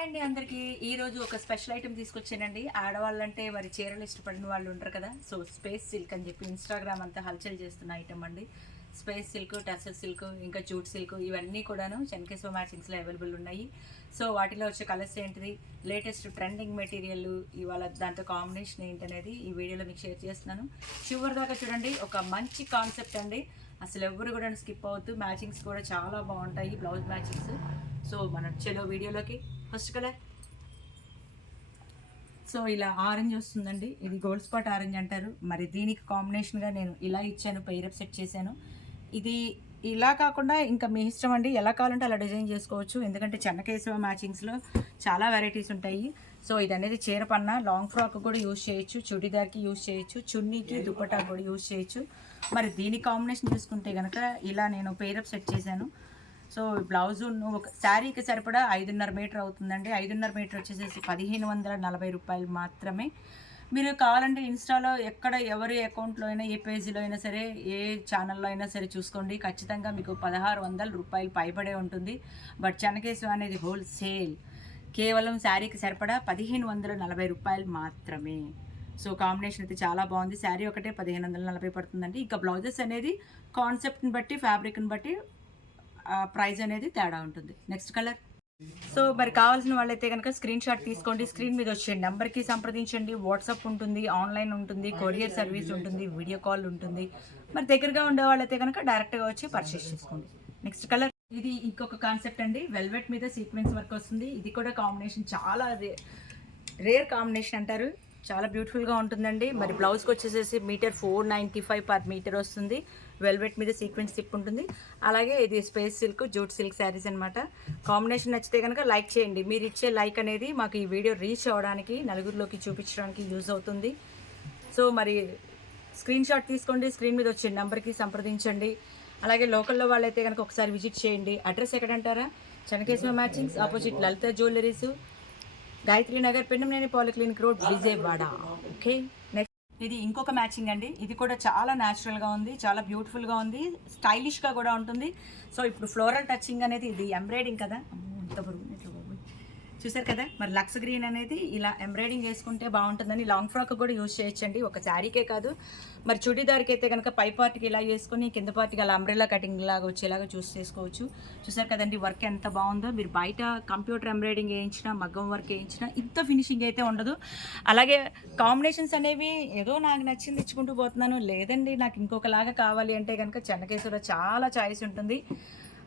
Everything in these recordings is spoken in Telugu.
హాయ్ అండి అందరికీ. ఈరోజు ఒక స్పెషల్ ఐటెం తీసుకొచ్చానండి. ఆడవాళ్ళంటే మరి చీరలు ఇష్టపడిన వాళ్ళు ఉంటారు కదా. సో స్పేస్ సిల్క్ అని చెప్పి ఇన్స్టాగ్రామ్ అంతా హల్చల్ చేస్తున్న ఐటెం అండి. స్పేస్ సిల్క్, టసర్ సిల్క్, ఇంకా జూట్ సిల్క్ ఇవన్నీ కూడాను చెన్కేశ్వ మ్యాచింగ్స్లో అవైలబుల్ ఉన్నాయి. సో వాటిలో వచ్చే కలర్స్ ఏంటిది, లేటెస్ట్ ట్రెండింగ్ మెటీరియల్, ఇవాళ దాంతో కాంబినేషన్ ఏంటనేది ఈ వీడియోలో మీకు షేర్ చేస్తున్నాను. చివరి దాకా చూడండి. ఒక మంచి కాన్సెప్ట్ అండి. అసలు ఎవరు కూడా స్కిప్ అవుతూ మ్యాచింగ్స్ కూడా చాలా బాగుంటాయి, బ్లౌజ్ మ్యాచింగ్స్. సో మన చలో వీడియోలోకి. ఫస్ట్ కలర్ సో ఇలా ఆరెంజ్ వస్తుందండి. ఇది గోల్డ్ స్పాట్ ఆరెంజ్ అంటారు. మరి దీనికి కాంబినేషన్గా నేను ఇలా ఇచ్చాను, పైరప్ సెట్ చేశాను. ఇది ఇలా కాకుండా ఇంకా మీ ఇష్టం అండి, ఎలా కావాలంటే అలా డిజైన్ చేసుకోవచ్చు. ఎందుకంటే చెన్నకేశవ మ్యాచింగ్స్లో చాలా వెరైటీస్ ఉంటాయి. సో ఇది అనేది చీర పన్న లాంగ్ ఫ్రాక్ కూడా యూజ్ చేయొచ్చు, చుడిదార్కి యూజ్ చేయొచ్చు, చున్నీకి దుపట్టా కూడా యూజ్ చేయొచ్చు. మరి దీని కాంబినేషన్ చూసుకుంటే కనుక ఇలా నేను పైరప్ సెట్ చేశాను. సో బ్లౌజు ఒక శారీకి సరిపడా 5.5 మీటర్ అవుతుందండి. 5.5 మీటర్ వచ్చేసేసి 1540 రూపాయలు మాత్రమే. మీరు కావాలంటే ఇన్స్టాలో ఎక్కడ ఎవరి అకౌంట్లో అయినా, ఏ పేజీలో అయినా సరే, ఏ ఛానల్లో అయినా సరే చూసుకోండి, ఖచ్చితంగా మీకు 1600 రూపాయలు పైబడే ఉంటుంది. బట్ చెన్నకేశవ అనేది హోల్సేల్, కేవలం శారీకి సరిపడా 1540 రూపాయలు మాత్రమే. సో కాంబినేషన్ అయితే చాలా బాగుంది. శారీ ఒకటే 1540 పడుతుందండి. ఇంకా బ్లౌజెస్ అనేది కాన్సెప్ట్ని బట్టి, ఫ్యాబ్రిక్ని బట్టి ప్రైస్ అనేది తేడా ఉంటుంది. Next colour. సో మరి కావాల్సిన వాళ్ళైతే కనుక స్క్రీన్ షాట్ తీసుకోండి, స్క్రీన్ మీద వచ్చే నెంబర్కి సంప్రదించండి. వాట్సాప్ ఉంటుంది, ఆన్లైన్ ఉంటుంది, కొరియర్ సర్వీస్ ఉంటుంది, వీడియో కాల్ ఉంటుంది. మరి దగ్గరగా ఉండే వాళ్ళైతే కనుక డైరెక్ట్గా వచ్చి పర్చేస్ చేసుకోండి. Next colour. ఇది ఇంకొక కాన్సెప్ట్ అండి. వెల్వెట్ మీద సీక్వెన్స్ వర్క్ వస్తుంది. ఇది కూడా కాంబినేషన్ చాలా రేర్ కాంబినేషన్ అంటారు. చాలా బ్యూటిఫుల్గా ఉంటుందండి. మరి బ్లౌజ్కి వచ్చేసేసి మీటర్ 495 పర్ మీటర్ వస్తుంది. వెల్వెట్ మీద సీక్వెన్స్ టిప్ ఉంటుంది. అలాగే ఇది space silk, jute silk saris అనమాట. కాంబినేషన్ నచ్చితే కనుక లైక్ చేయండి. మీరు ఇచ్చే లైక్ అనేది మాకు ఈ వీడియో రీచ్ అవ్వడానికి, నలుగురిలోకి చూపించడానికి యూజ్ అవుతుంది. సో మరి స్క్రీన్ షాట్ తీసుకోండి, స్క్రీన్ మీద వచ్చే నెంబర్కి సంప్రదించండి. అలాగే లోకల్లో వాళ్ళైతే కనుక ఒకసారి విజిట్ చేయండి. అడ్రస్ ఎక్కడంటారా? Chennakesava matchings opposite Lalitha jewelleries, Gayatri Nagar, Pennamaneni polyclinic road, Vijayawada. Okay. Next ఇది ఇంకొక మ్యాచింగ్ అండి. ఇది కూడా చాలా న్యాచురల్గా ఉంది, చాలా బ్యూటిఫుల్గా ఉంది, స్టైలిష్గా కూడా ఉంటుంది. సో ఇప్పుడు ఫ్లోరల్ టచింగ్ అనేది, ఇది ఎంబ్రాయిడింగ్ కదా, ఇంత బరువు చూసారు కదా. మరి లక్స్ గ్రీన్ అనేది ఇలా ఎంబ్రాయిడింగ్ వేసుకుంటే బాగుంటుందని లాంగ్ ఫ్రాక్ కూడా యూజ్ చేయొచ్చండి. ఒక శారీకే కాదు, మరి చుడీదార్కి అయితే కనుక పై పార్ట్కి ఇలా వేసుకొని కింద పార్ట్కి అలా అంబ్రెల్లా కటింగ్ లాగా వచ్చేలాగా చూస్ చేసుకోవచ్చు. చూసారు కదండి వర్క్ ఎంత బాగుందో. మీరు బయట కంప్యూటర్ ఎంబ్రాయిడింగ్ వేయించినా, మగ్గం వర్క్ వేయించినా ఇంత ఫినిషింగ్ అయితే ఉండదు. అలాగే కాంబినేషన్స్ అనేవి ఏదో నాకు నచ్చింది ఇచ్చుకుంటూ పోతున్నాను, లేదండి నాకు ఇంకొకలాగా కావాలి అంటే కనుక చెన్నకేశవలో చాలా చాయిస్ ఉంటుంది.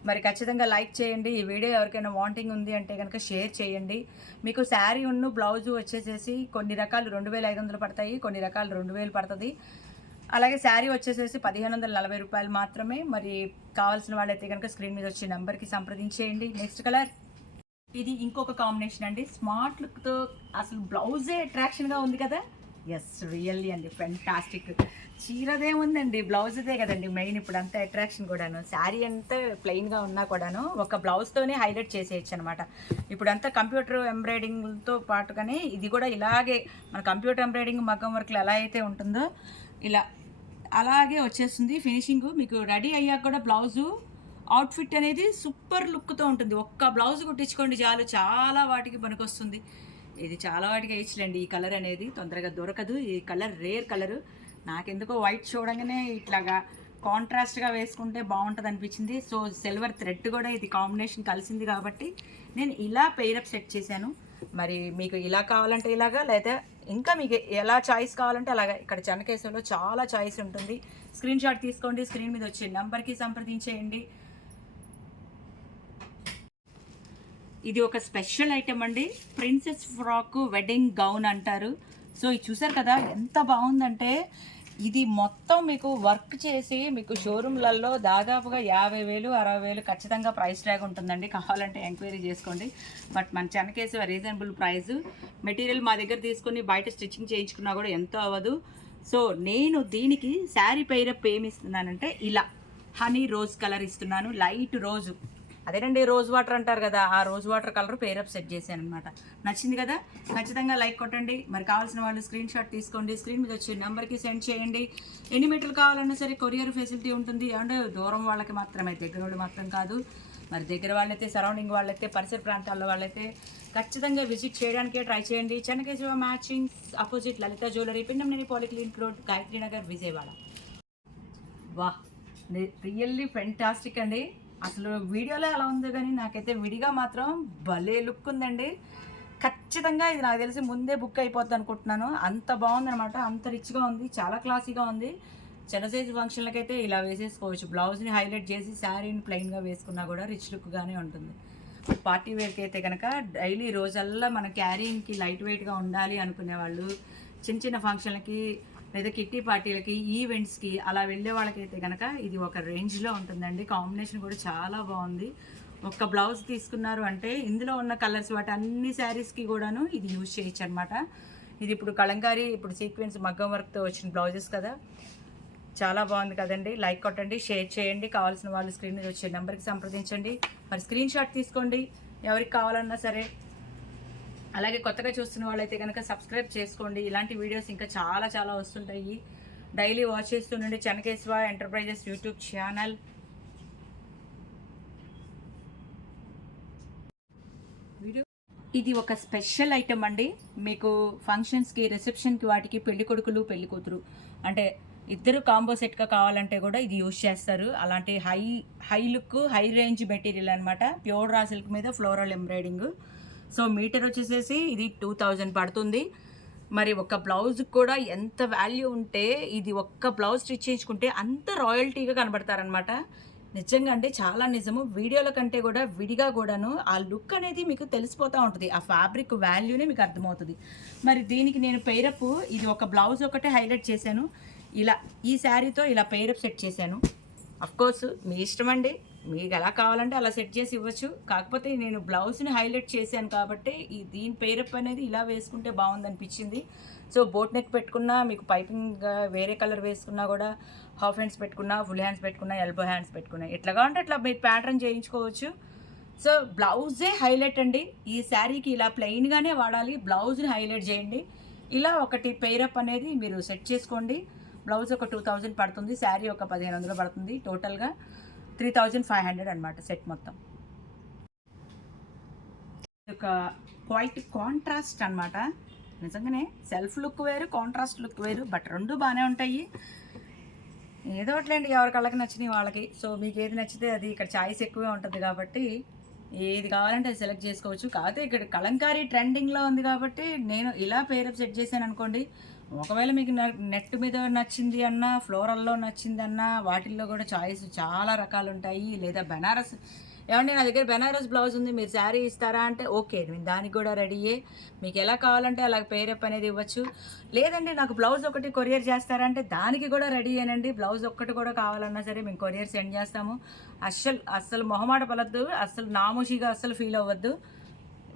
మరి ఖచ్చితంగా లైక్ చేయండి. ఈ వీడియో ఎవరికైనా వాంటింగ్ ఉంది అంటే కనుక షేర్ చేయండి. మీకు శారీ ఉన్ను బ్లౌజు వచ్చేసేసి కొన్ని రకాలు 2500 పడతాయి, కొన్ని రకాలు 2000 పడుతుంది. అలాగే శారీ వచ్చేసేసి 1540 రూపాయలు మాత్రమే. మరి కావాల్సిన వాళ్ళైతే కనుక స్క్రీన్ మీద వచ్చే నెంబర్కి సంప్రదించేయండి. Next colour. ఇది ఇంకొక కాంబినేషన్ అండి. స్మార్ట్ లుక్తో అసలు బ్లౌజే అట్రాక్షన్గా ఉంది కదా. ఎస్, రియల్లీ అండి, ఫెంటాస్టిక్. చీరదేముందండి, బ్లౌజ్దే కదండి మెయిన్. ఇప్పుడు అంతా అట్రాక్షన్ కూడాను. శారీ అంతా ప్లెయిన్గా ఉన్నా కూడాను ఒక బ్లౌజ్తోనే హైలైట్ చేసేయచ్చు అనమాట. ఇప్పుడంతా కంప్యూటర్ ఎంబ్రాయిడింగ్తో పాటుగానే ఇది కూడా ఇలాగే మన కంప్యూటర్ ఎంబ్రాయిడింగ్, మగ్గం వర్క్లు ఎలా అయితే ఉంటుందో ఇలా అలాగే వచ్చేస్తుంది ఫినిషింగ్. మీకు రెడీ అయ్యాక కూడా బ్లౌజు అవుట్ఫిట్ అనేది సూపర్ లుక్తో ఉంటుంది. ఒక్క బ్లౌజ్ కుట్టించుకోండి చాలు, చాలా వాటికి పనికొస్తుంది. ఇది చాలా వాటికి వేయచ్చులేండి. ఈ కలర్ అనేది తొందరగా దొరకదు. ఈ కలర్ రేర్ కలరు. నాకెందుకో వైట్ చూడంగానే ఇట్లాగా కాంట్రాస్ట్గా వేసుకుంటే బాగుంటుంది అనిపించింది. సో సిల్వర్ థ్రెడ్ కూడా ఇది కాంబినేషన్ కలిసింది కాబట్టి నేను ఇలా పెయిరప్ సెట్ చేశాను. మరి మీకు ఇలా కావాలంటే ఇలాగా, లేదా ఇంకా మీకు ఎలా చాయిస్ కావాలంటే అలాగా. ఇక్కడ చెన్నకేశవలో చాలా చాయిస్ ఉంటుంది. స్క్రీన్ షాట్ తీసుకోండి, స్క్రీన్ మీద వచ్చే నెంబర్కి సంప్రదించేయండి. ఇది ఒక స్పెషల్ ఐటెం అండి. ప్రిన్సెస్ ఫ్రాక్ వెడ్డింగ్ గౌన్ అంటారు. సో ఇది చూసారు కదా ఎంత బాగుందంటే, ఇది మొత్తం మీకు వర్క్ చేసి మీకు షోరూమ్లలో దాదాపుగా 50,000 60,000 ఖచ్చితంగా ప్రైస్ ట్యాగ్ ఉంటుందండి. కావాలంటే ఎంక్వైరీ చేసుకోండి. బట్ మన చెన్నకేశవ రీజనబుల్ ప్రైస్. మెటీరియల్ మా దగ్గర తీసుకొని బయట స్టిచ్చింగ్ చేయించుకున్నా కూడా ఎంతో అవ్వదు. సో నేను దీనికి శారీ పైరప్ ఏమి ఇస్తున్నానంటే ఇలా హనీ రోజ్ కలర్ ఇస్తున్నాను. లైట్ రోజు, అదేనండి రోజ్ వాటర్ అంటారు కదా, ఆ rose water colour pair up set చేశాను అనమాట. నచ్చింది కదా, ఖచ్చితంగా లైక్ కొట్టండి. మరి కావాల్సిన వాళ్ళు స్క్రీన్ షాట్ తీసుకోండి, స్క్రీన్ మీద వచ్చే నెంబర్కి సెండ్ చేయండి. ఎన్ని మీటర్లు కావాలన్నా సరే కొరియర్ ఫెసిలిటీ ఉంటుంది. అండ్ దూరం వాళ్ళకి మాత్రమే, దగ్గర వాళ్ళు మాత్రం కాదు. మరి దగ్గర వాళ్ళైతే, సరౌండింగ్ వాళ్ళైతే, పరిసర ప్రాంతాల్లో వాళ్ళైతే ఖచ్చితంగా విజిట్ చేయడానికే ట్రై చేయండి. Chennakesava matching opposite Lalitha jewellery, Pindamneni polyclinic road, Gayatri Nagar, Vijayawada. Wow, really fantastic అండి. అసలు వీడియోలో ఎలా ఉందో కానీ నాకైతే విడిగా మాత్రం భలే లుక్ ఉందండి. ఖచ్చితంగా ఇది నాకు తెలిసి ముందే బుక్ అయిపోద్ది అనుకుంటున్నాను. అంత బాగుందనమాట, అంత రిచ్గా ఉంది, చాలా క్లాసీగా ఉంది. చిన్న సైజు ఫంక్షన్లకైతే ఇలా వేసేసుకోవచ్చు. బ్లౌజ్ని హైలైట్ చేసి శారీని ప్లెయిన్గా వేసుకున్నా కూడా రిచ్ లుక్గానే ఉంటుంది. పార్టీ వేర్కి అయితే కనుక డైలీ రోజల్లా మన క్యారీయింగ్కి లైట్ వెయిట్గా ఉండాలి అనుకునే వాళ్ళు, చిన్న చిన్న ఫంక్షన్లకి లేదా కిట్టి పార్టీలకి, ఈవెంట్స్కి అలా వెళ్ళే వాళ్ళకైతే కనుక ఇది ఒక రేంజ్లో ఉంటుందండి. కాంబినేషన్ కూడా చాలా బాగుంది. ఒక్క బ్లౌజ్ తీసుకున్నారు అంటే ఇందులో ఉన్న కలర్స్ వాటి అన్ని శారీస్కి కూడాను ఇది యూజ్ చేయొచ్చు అనమాట. ఇది ఇప్పుడు కలంకారీ, ఇప్పుడు సీక్వెన్స్ మగ్గం వర్క్తో వచ్చిన బ్లౌజెస్ కదా, చాలా బాగుంది కదండి. లైక్ కొట్టండి, షేర్ చేయండి. కావాల్సిన వాళ్ళు స్క్రీన్ మీద వచ్చే నెంబర్కి సంప్రదించండి. మరి స్క్రీన్ షాట్ తీసుకోండి ఎవరికి కావాలన్నా సరే. అలాగే కొత్తగా చూస్తున్న వాళ్ళైతే కనుక సబ్స్క్రైబ్ చేసుకోండి. ఇలాంటి వీడియోస్ ఇంకా చాలా చాలా వస్తుంటాయి. డైలీ వాచ్ చేస్తుండండి Chennakesava enterprises YouTube channel. Video ఇది ఒక స్పెషల్ ఐటమ్ అండి. మీకు ఫంక్షన్స్కి, రిసెప్షన్కి, వాటికి పెళ్లి కొడుకులు పెళ్లి కూతురు అంటే ఇద్దరు కాంబో సెట్గా కావాలంటే కూడా ఇది యూజ్ చేస్తారు. అలాంటి high look, high range material అనమాట. ప్యూర్ రా సిల్క్ మీద ఫ్లోరల్ ఎంబ్రాయిడింగ్. సో మీటర్ వచ్చేసేసి ఇది 2000 పడుతుంది. మరి ఒక్క బ్లౌజ్కి కూడా ఎంత వాల్యూ ఉంటే ఇది ఒక్క బ్లౌజ్ స్టిచ్ చేయించుకుంటే అంత రాయల్టీగా కనబడతారనమాట. నిజంగా అంటే చాలా నిజము. వీడియోల కంటే కూడా విడిగా కూడాను ఆ లుక్ అనేది మీకు తెలిసిపోతూ ఉంటుంది. ఆ ఫ్యాబ్రిక్ వాల్యూనే మీకు అర్థమవుతుంది. మరి దీనికి నేను పెయిరప్, ఇది ఒక బ్లౌజ్ ఒకటే హైలైట్ చేశాను. ఇలా ఈ శారీతో ఇలా పెయిరప్ సెట్ చేశాను. అఫ్కోర్స్ మీ ఇష్టం అండి, మీకు ఎలా కావాలంటే అలా సెట్ చేసి ఇవ్వచ్చు. కాకపోతే నేను బ్లౌజ్ని హైలైట్ చేశాను కాబట్టి దీని పేరప్ అనేది ఇలా వేసుకుంటే బాగుంది అనిపించింది. సో బోట్ నెక్ పెట్టుకున్నా, మీకు పైపింగ్ వేరే కలర్ వేసుకున్నా కూడా, హాఫ్ హ్యాండ్స్ పెట్టుకున్నా, ఫుల్ హ్యాండ్స్ పెట్టుకున్నా, ఎల్బో హ్యాండ్స్ పెట్టుకున్నా, ఎట్లాగా అంటే అట్లా మీరు ప్యాటర్న్ చేయించుకోవచ్చు. సో బ్లౌజే హైలైట్ అండి. ఈ శారీకి ఇలా ప్లెయిన్గానే వాడాలి, బ్లౌజ్ని హైలైట్ చేయండి. ఇలా ఒకటి పేరప్ అనేది మీరు సెట్ చేసుకోండి. బ్లౌజ్ ఒక 2000 పడుతుంది, శారీ ఒక 1500 పడుతుంది. టోటల్గా 3500 అనమాట సెట్ మొత్తం. ఒక క్వైట్ కాంట్రాస్ట్ అనమాట. నిజంగానే సెల్ఫ్ లుక్ వేరు, కాంట్రాస్ట్ లుక్ వేరు, బట్ రెండు బాగానే ఉంటాయి. ఏదో ఒకట్లేండి, ఎవరి కళ్ళకి నచ్చినాయి వాళ్ళకి. సో మీకు ఏది నచ్చితే అది. ఇక్కడ చాయిస్ ఎక్కువే ఉంటుంది కాబట్టి ఏది కావాలంటే అది సెలెక్ట్ చేసుకోవచ్చు. కాకపోతే ఇక్కడ కలంకారీ ట్రెండింగ్లో ఉంది కాబట్టి నేను ఇలా పేరప్ సెట్ చేశాను అనుకోండి. ఒకవేళ మీకు నెట్ మీద నచ్చింది అన్నా, ఫ్లోరల్లో నచ్చింది అన్నా, వాటిల్లో కూడా చాయిస్ చాలా రకాలు ఉంటాయి. లేదా బెనారస్, ఏమంటే నా దగ్గర బెనారస్ బ్లౌజ్ ఉంది, మీరు శారీ ఇస్తారా అంటే ఓకే, నేను దానికి కూడా రెడీయే. మీకు ఎలా కావాలంటే అలా పేరప్ అనేది ఇవ్వచ్చు. లేదండి నాకు బ్లౌజ్ ఒకటి కొరియర్ చేస్తారా అంటే దానికి కూడా రెడీ అనండి. బ్లౌజ్ ఒక్కటి కూడా కావాలన్నా సరే మేము కొరియర్ సెండ్ చేస్తాము. అస్సలు మొహమాట పలద్దు, అస్సలు నామోషిగా అస్సలు ఫీల్ అవ్వద్దు.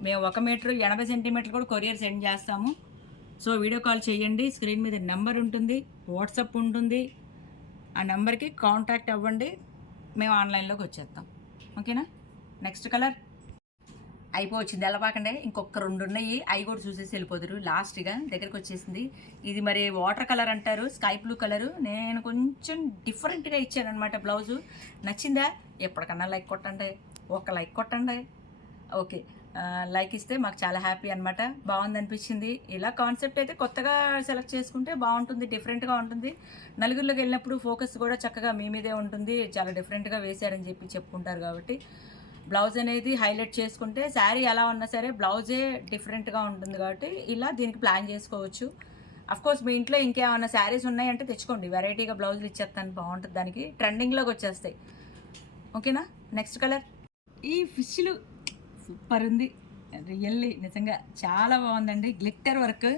మేము 1 మీటర్ 80 సెంటీమీటర్లు కూడా కొరియర్ సెండ్ చేస్తాము. సో వీడియో కాల్ చేయండి. స్క్రీన్ మీద నెంబర్ ఉంటుంది, వాట్సాప్ ఉంటుంది. ఆ నెంబర్కి కాంటాక్ట్ అవ్వండి, మేము ఆన్లైన్లోకి వచ్చేస్తాం. ఓకేనా. నెక్స్ట్ కలర్ అయిపోవచ్చింది, వెళ్ళబాకండి. ఇంకొక 2 ఉన్నాయి, అవి కూడా చూసేసి వెళ్ళిపోదురు. లాస్ట్గా దగ్గరికి వచ్చేసింది. ఇది మరి వాటర్ కలర్ అంటారు, స్కై బ్లూ కలరు. నేను కొంచెం డిఫరెంట్గా ఇచ్చాను అనమాట. బ్లౌజు నచ్చిందా? ఎప్పటికన్నా లైక్ కొట్టండి, ఒక లైక్ కొట్టండి. ఓకే, లైక్ ఇస్తే మాకు చాలా హ్యాపీ అనమాట. బాగుంది అనిపించింది. ఇలా కాన్సెప్ట్ అయితే కొత్తగా సెలెక్ట్ చేసుకుంటే బాగుంటుంది, డిఫరెంట్గా ఉంటుంది. నలుగురిలోకి వెళ్ళినప్పుడు ఫోకస్ కూడా చక్కగా మీ మీదే ఉంటుంది. చాలా డిఫరెంట్గా వేశారని చెప్పి చెప్పుకుంటారు కాబట్టి బ్లౌజ్ అనేది హైలైట్ చేసుకుంటే శారీ ఎలా ఉన్నా సరే బ్లౌజే డిఫరెంట్గా ఉంటుంది. కాబట్టి ఇలా దీనికి ప్లాన్ చేసుకోవచ్చు. అఫ్కోర్స్ మీ ఇంట్లో ఇంకేమైనా శారీస్ ఉన్నాయంటే తెచ్చుకోండి, వెరైటీగా బ్లౌజులు ఇచ్చేస్తాను, బాగుంటుంది. దానికి ట్రెండింగ్లోకి వచ్చేస్తాయి. ఓకేనా. నెక్స్ట్ కలర్, ఈ ఫిష్లు సూపర్ ఉంది, రియల్లీ నిజంగా చాలా బాగుందండి. Glitter work.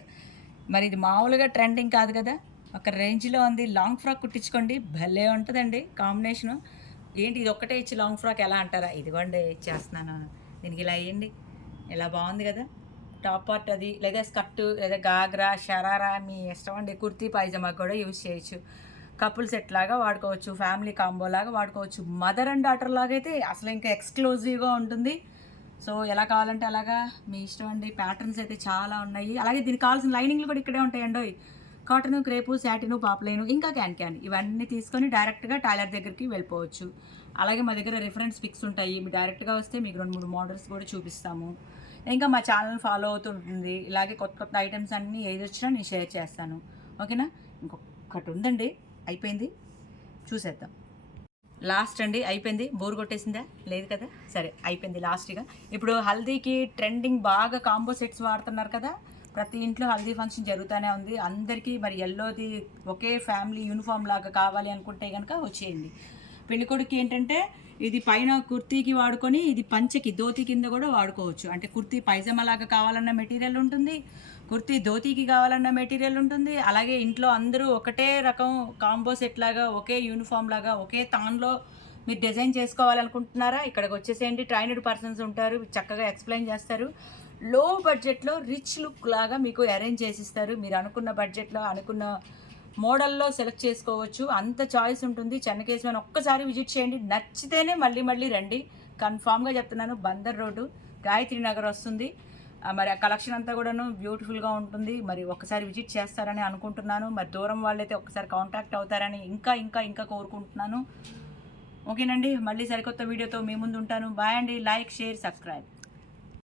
మరి ఇది మామూలుగా ట్రెండింగ్ కాదు కదా, ఒక రేంజ్లో ఉంది. లాంగ్ ఫ్రాక్ కుట్టించుకోండి, భలే ఉంటుందండి కాంబినేషను. ఏంటి ఇది ఒక్కటే ఇచ్చి లాంగ్ ఫ్రాక్ ఎలా అంటారా? ఇదిగోండి ఇచ్చేస్తున్నాను. దీనికి ఇలా వేయండి, ఇలా బాగుంది కదా. టాప్ పార్ట్ అది, లేదా స్కర్టు, లేదా గాగ్రా, షరారా, మీ ఇష్టం అండి. కుర్తీ పైజామా కూడా యూజ్ చేయొచ్చు. కపుల్ సెట్ లాగా వాడుకోవచ్చు, ఫ్యామిలీ కాంబో లాగా వాడుకోవచ్చు. మదర్ అండ్ డాటర్ లాగా అయితే అసలు ఇంకా ఎక్స్క్లూజివ్గా ఉంటుంది. సో ఎలా కావాలంటే అలాగా మీ ఇష్టం అండి. ప్యాటర్న్స్ అయితే చాలా ఉన్నాయి. అలాగే దీనికి కావాల్సిన లైనింగ్లు కూడా ఇక్కడే ఉంటాయండి. కాటను, క్రేపు, శాటిను, పాప్లైను, ఇంకా క్యాన్ ఇవన్నీ తీసుకొని డైరెక్ట్గా టైలర్ దగ్గరికి వెళ్ళిపోవచ్చు. అలాగే మా దగ్గర రిఫరెన్స్ పిక్స్ ఉంటాయి. మీరు డైరెక్ట్గా వస్తే మీకు 2-3 మోడల్స్ కూడా చూపిస్తాము. ఇంకా మా ఛానల్ ఫాలో అవుతుంటుంది. ఇలాగే కొత్త కొత్త ఐటమ్స్ అన్నీ ఏది వచ్చినా నేను షేర్ చేస్తాను. ఓకేనా? ఇంకొకటి ఉందండి, అయిపోయింది, చూసేద్దాం. లాస్ట్ అండి, అయిపోయింది. బోర్ కొట్టేసిందా? లేదు కదా, సరే అయిపోయింది లాస్ట్గా. ఇప్పుడు హల్దీకి ట్రెండింగ్ బాగా కాంబో సెట్స్ వాడుతున్నారు కదా, ప్రతి ఇంట్లో హల్దీ ఫంక్షన్ జరుగుతూనే ఉంది. అందరికీ మరి ఎల్లోది ఒకే ఫ్యామిలీ యూనిఫామ్ లాగా కావాలి అనుకుంటే కనుక వచ్చేయండి. పెళ్ళికొడుకు ఏంటంటే ఇది పైన కుర్తీకి వాడుకొని ఇది పంచకి ధోతి కింద కూడా వాడుకోవచ్చు. అంటే కుర్తీ పైజామా లాగా కావాలన్న మెటీరియల్ ఉంటుంది, కుర్తీ ధోతీకి కావాలన్న మెటీరియల్ ఉంటుంది. అలాగే ఇంట్లో అందరూ ఒకటే రకం కాంబో సెట్ లాగా ఒకే యూనిఫామ్ లాగా ఒకే తాన్లో మీరు డిజైన్ చేసుకోవాలనుకుంటున్నారా, ఇక్కడికి వచ్చేసేయండి. ట్రైనడ్ పర్సన్స్ ఉంటారు, చక్కగా ఎక్స్ప్లెయిన్ చేస్తారు. లో బడ్జెట్లో రిచ్ లుక్ లాగా మీకు అరేంజ్ చేసిస్తారు. మీరు అనుకున్న బడ్జెట్లో అనుకున్న మోడల్లో సెలెక్ట్ చేసుకోవచ్చు. అంత చాయిస్ ఉంటుంది. చెన్నకేశవన్ ఒక్కసారి విజిట్ చేయండి, నచ్చితేనే మళ్ళీ మళ్ళీ రండి. కన్ఫామ్గా చెప్తున్నాను. బందర్ రోడ్డు గాయత్రి నగర్ వస్తుంది. మరి ఆ కలెక్షన్ అంతా కూడాను బ్యూటిఫుల్గా ఉంటుంది. మరి ఒక్కసారి విజిట్ చేస్తారని అనుకుంటున్నాను. మరి దూరం వాళ్ళైతే ఒక్కసారి కాంటాక్ట్ అవుతారని ఇంకా ఇంకా ఇంకా కోరుకుంటున్నాను. ఓకేనండి, మళ్ళీ సరికొత్త వీడియోతో మీ ముందు ఉంటాను. బాయ్ అండి. Like, share, subscribe.